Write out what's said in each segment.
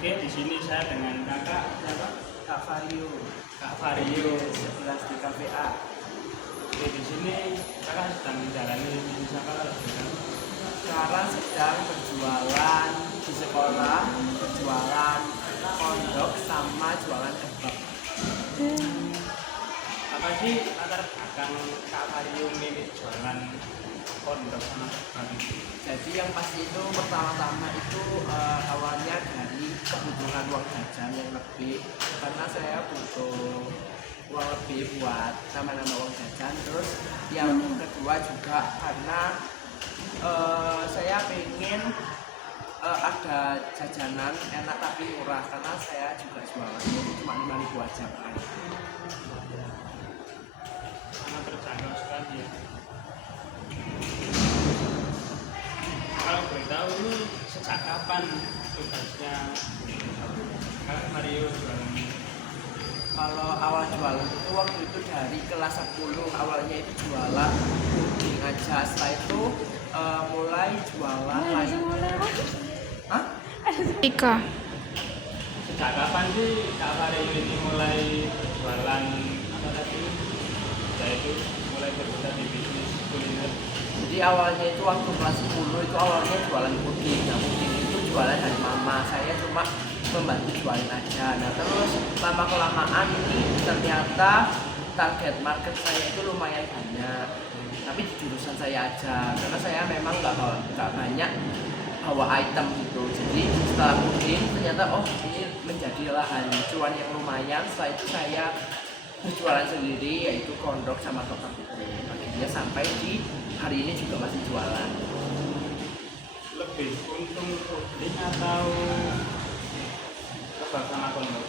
Oke, di sini saya dengan kakak siapa? Kak Vario. Kak Vario. 11 di KPA. Oke, di sini kakak sedang menjalani bisnis apa kalau boleh? Sekarang sedang berjualan di sekolah, berjualan pondok sama jualan kebab. Apa sih latar belakang Kak Vario milih jualan pondok sama kebab itu? Jadi yang pasti itu pertama-tama itu awalnya dari kebutuhan uang jajan yang lebih, karena saya butuh uang lebih buat nama-nama uang jajan. Terus yang kedua juga karena saya pengen ada jajanan enak tapi murah, karena saya juga jualannya itu cuma 5.000 aja kan. Sangat terjangkau sekali ya. Kalau boleh tahu ini sejak kapan tugasnya Kak Vario jualan? Kalau awal jualan itu waktu itu dari kelas 10, awalnya itu jualan puding aja. Setelah itu mulai jualan lagi. Hah? Ika. Sejak kapan sih Kak Vario ini mulai jualan apa tadi? Yaitu mulai bergerak di bisnis kuliner. Jadi awalnya itu waktu kelas 10 itu awalnya jualan puding. Nah, puding itu jualan dari mama. Saya cuma membantu jualin aja. Nah, terus lama kelamaan ini ternyata target market saya itu lumayan banyak. Tapi di jurusan saya aja, karena saya memang nggak banyak bawa item gitu. Jadi setelah puding ternyata ini menjadi lahan cuan yang lumayan. Setelah itu saya berjualan sendiri, yaitu kondok sama kebab itu. Akhirnya sampai di hari ini juga masih jualan. Lebih untung puding atau kebab sama kondok?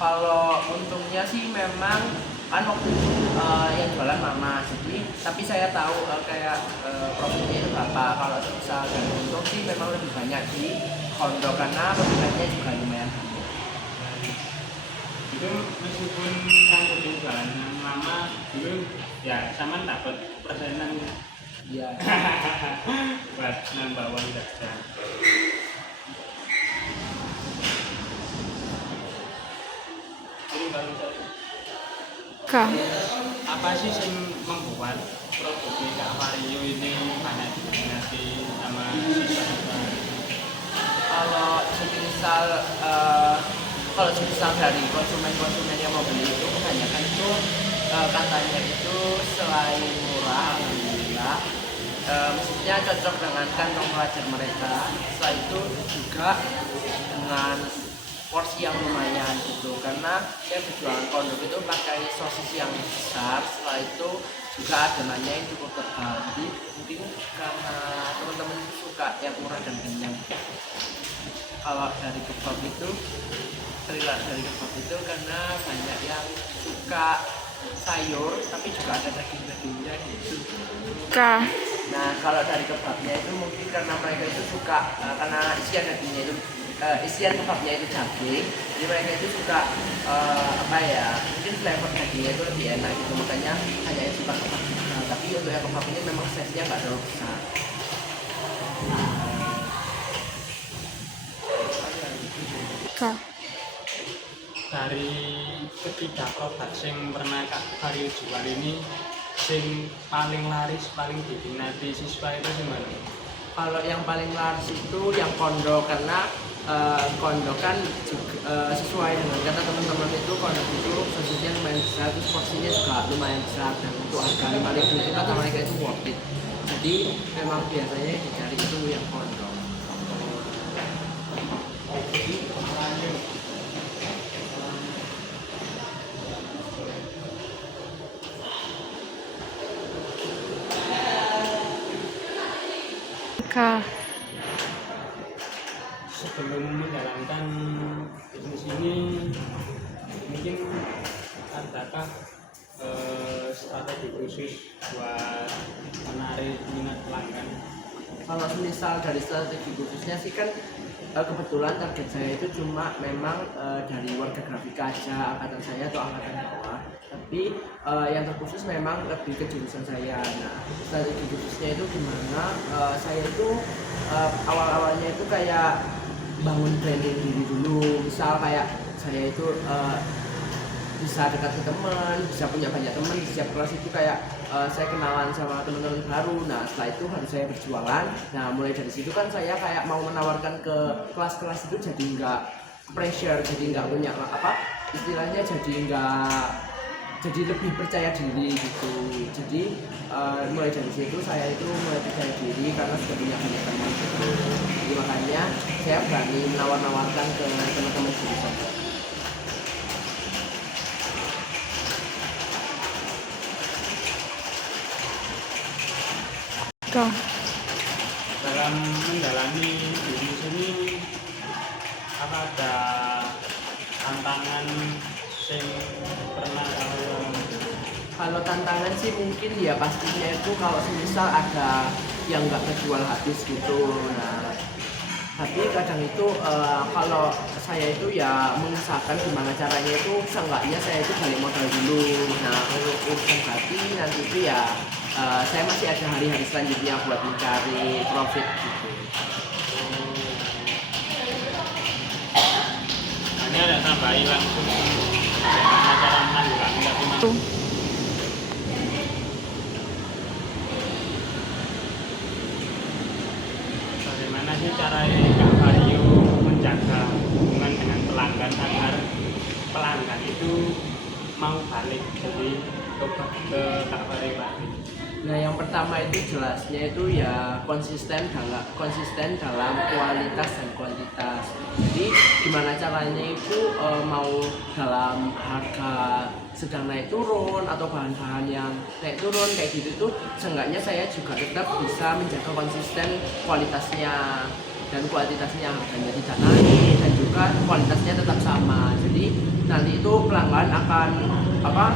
Kalau untungnya sih memang kan waktu itu yang jualan mama, jadi tapi saya tahu kayak profitnya itu berapa. Kalau misal dari untung sih memang lebih banyak di kondok karena pembeliannya juga lumayan banyak. Itu meskipun yang puding jualan lama dulu ya sama dapat persenan Iya. buat nambah uang jajan. Jadi kalau saya Kak. apa sih yang membuat produknya Kak Vario ini banyak diminati sama siswa-siswa? Kalau semisal kalau semisal dari konsumen-konsumen yang mau beli itu kebanyakan itu katanya itu selain murah, alhamdulillah, maksudnya cocok dengan kantong pelajar mereka. Setelah itu juga dengan porsi yang lumayan gitu, karena saya berjualan kondok itu pakai sosis yang besar. Setelah itu juga adonannya yang cukup tebal, jadi mungkin karena teman-teman itu suka yang murah dan kenyang. Kalau dari kebab itu karena banyak yang suka sayur tapi juga ada daging-dagingnya gitu. Kak. Nah, kalau dari kebabnya itu mungkin karena mereka itu suka karena isian dagingnya itu isian kebabnya itu daging, jadi mereka itu suka mungkin flavor dagingnya itu lebih enak gitu, makanya hanya yang suka kebab juga. Tapi untuk yang kebab ini memang size-nya nggak terlalu besar. Kak. Dari ketiga produk yang pernah Kak Vario jual ini, yang paling laris, paling diminati siswa itu gimana? Kalau yang paling laris itu yang kondok, karena kondok kan juga, sesuai dengan kata teman-teman itu kondok itu sosisnya lumayan besar, terus porsinya juga lumayan besar, dan untuk harga 5.000 itu kata mereka itu worth it. Jadi memang biasanya yang dicari itu yang kondok. Kak. Sebelum menjalankan bisnis ini, mungkin adakah strategi khusus buat menarik minat pelanggan? Kalau misal dari strategi khususnya sih kan kebetulan target saya itu cuma memang dari warga grafika aja, angkatan saya atau angkatan bawah. Tapi yang terkhusus memang lebih ke jurusan saya. Nah, strategi khususnya itu gimana? Saya itu awal-awalnya itu kayak bangun branding diri dulu. Misal kayak saya itu bisa dekat ke teman, bisa punya banyak teman di setiap kelas itu kayak saya kenalan sama teman-teman baru. Nah setelah itu harus saya berjualan. Nah mulai dari situ kan saya kayak mau menawarkan ke kelas-kelas itu jadi nggak pressure, jadi nggak punya istilahnya jadi lebih percaya diri gitu. Jadi mulai dari situ saya itu mulai percaya diri karena sudah punya banyak teman gitu. Jadi makanya saya berani menawar-nawarkan ke teman-teman jurusan. Ka. Dalam menjalani bisnis ini apa ada tantangan sing pernah Kalau tantangan sih mungkin ya pastinya itu kalau semisal ada yang nggak kejual habis gitu. Nah tapi kadang itu kalau saya itu ya mengusahakan gimana caranya itu seenggaknya saya itu balik modal dulu. Nah untuk urusan hati nanti itu ya saya masih ada hari-hari selanjutnya buat mencari profit gitu. hanya ada tambahin langsung bagaimana cara menanggulangi tapi Tuh. bagaimana sih cara Kak Vario menjaga hubungan dengan pelanggan agar pelanggan itu mau balik jadi ke Kak Vario lagi? Nah yang pertama itu jelasnya itu ya konsisten dalam kualitas dan kuantitas. Jadi gimana caranya itu mau dalam harga sedang naik turun atau bahan-bahan yang naik turun kayak gitu tuh seenggaknya saya juga tetap bisa menjaga konsisten kualitasnya dan kualitasnya, harganya tidak naik dan juga kualitasnya tetap sama. Jadi nanti itu pelanggan akan kalau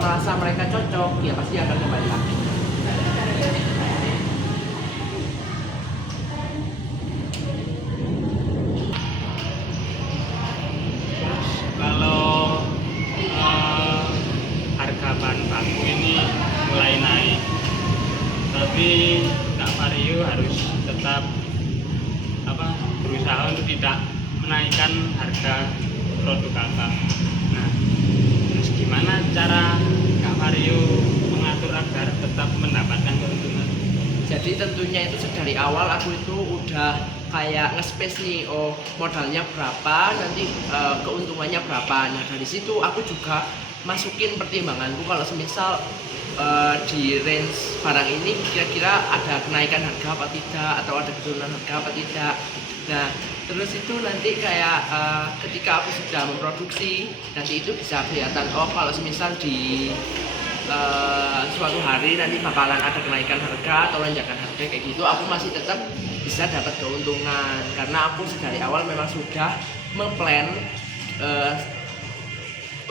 merasa mereka cocok ya pasti akan kembali lagi. Kalau harga bahan baku ini mulai naik, tapi Kak Vario harus tetap berusaha untuk tidak menaikkan harga produk Kakak. Nah, terus gimana cara Kak Vario mengatur agar tetap mendapatkan keuntungan? Jadi tentunya itu dari awal aku itu udah kayak nge-space nih, oh modalnya berapa, nanti keuntungannya berapa. Nah dari situ aku juga masukin pertimbanganku kalau semisal di range barang ini kira-kira ada kenaikan harga apa tidak atau ada penurunan harga apa tidak. Nah terus itu nanti kayak ketika aku sudah memproduksi nanti itu bisa kelihatan, oh kalau semisal di suatu hari nanti bakalan ada kenaikan harga atau lonjakan harga kayak gitu, aku masih tetap bisa dapat keuntungan karena aku dari awal memang sudah memplan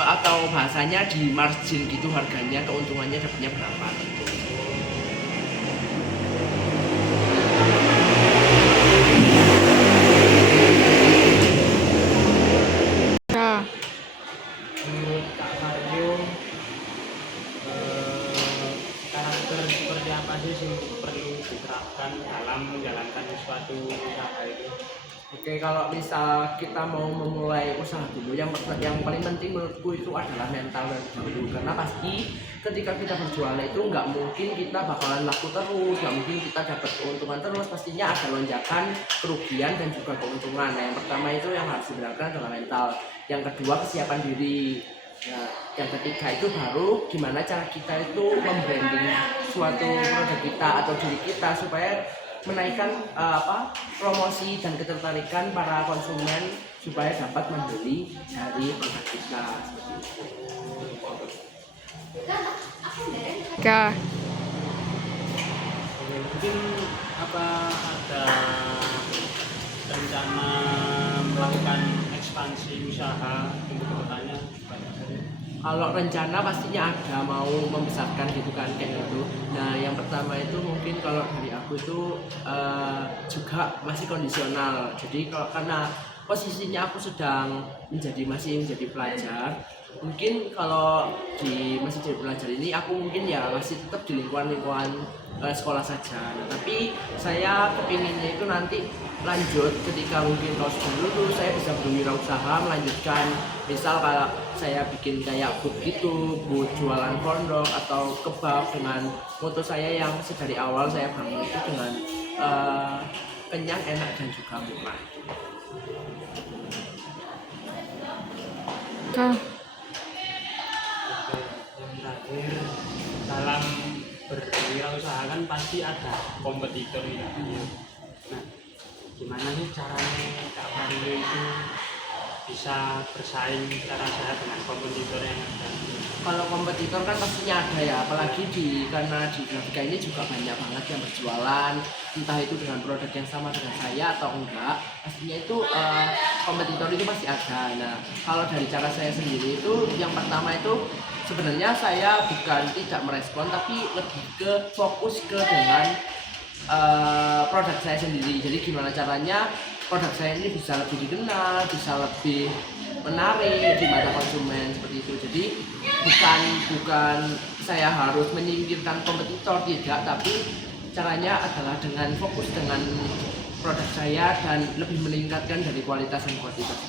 atau bahasanya di margin gitu harganya, keuntungannya dapatnya berapa gitu. Ka. Menurut Kak Vario, karakter seperti apa sih yang perlu diterapkan dalam menjalankan suatu usaha itu? Oke, kalau misal kita mau memulai usaha dulu, yang paling penting menurutku itu adalah mental dan dulu. Karena pasti ketika kita berjualan itu nggak mungkin kita bakalan laku terus, nggak mungkin kita dapat keuntungan terus. Pastinya ada lonjakan, kerugian dan juga keuntungan. Nah, yang pertama itu yang harus dibenarkan adalah mental. Yang kedua kesiapan diri. Nah, yang ketiga itu baru gimana cara kita itu membranding suatu produk kita atau diri kita supaya menaikkan promosi dan ketertarikan para konsumen supaya dapat membeli dari produk kita seperti itu. Ka. Mungkin apa ada rencana melakukan ekspansi usaha untuk kedepannya? Kalau rencana pastinya ada, mau membesarkan gitu kan kayak gitu. Nah yang pertama itu mungkin kalau dari aku itu juga masih kondisional. Jadi karena posisinya aku sedang masih menjadi pelajar. Mungkin kalau masih jadi pelajar ini aku mungkin ya masih tetap di lingkungan sekolah saja. Nah, tapi saya kepinginnya itu nanti lanjut ketika mungkin kalau sudah lulus saya bisa berwirausaha, melanjutkan misal kalau saya bikin kayak booth gitu, booth jualan kondok atau kebab dengan moto saya yang dari awal saya bangun itu dengan kenyang, enak dan juga murah. Kak. Yang terakhir, dalam berwirausaha kan pasti ada kompetitor ya. Nah, gimana sih caranya Kak Vario itu bisa bersaing secara sehat dengan kompetitor yang ada? Kalau kompetitor kan pastinya ada ya, apalagi karena di grafika ini juga banyak banget yang berjualan, entah itu dengan produk yang sama dengan saya atau enggak, pastinya itu kompetitor itu pasti ada. Nah, kalau dari cara saya sendiri itu yang pertama itu sebenarnya saya bukan tidak merespon, tapi lebih ke fokus ke dengan produk saya sendiri. Jadi gimana caranya produk saya ini bisa lebih dikenal, bisa lebih menarik di mata konsumen seperti itu. Jadi bukan saya harus menyingkirkan kompetitor, tidak, tapi caranya adalah dengan fokus dengan produk saya dan lebih meningkatkan dari kualitas dan kuantitas.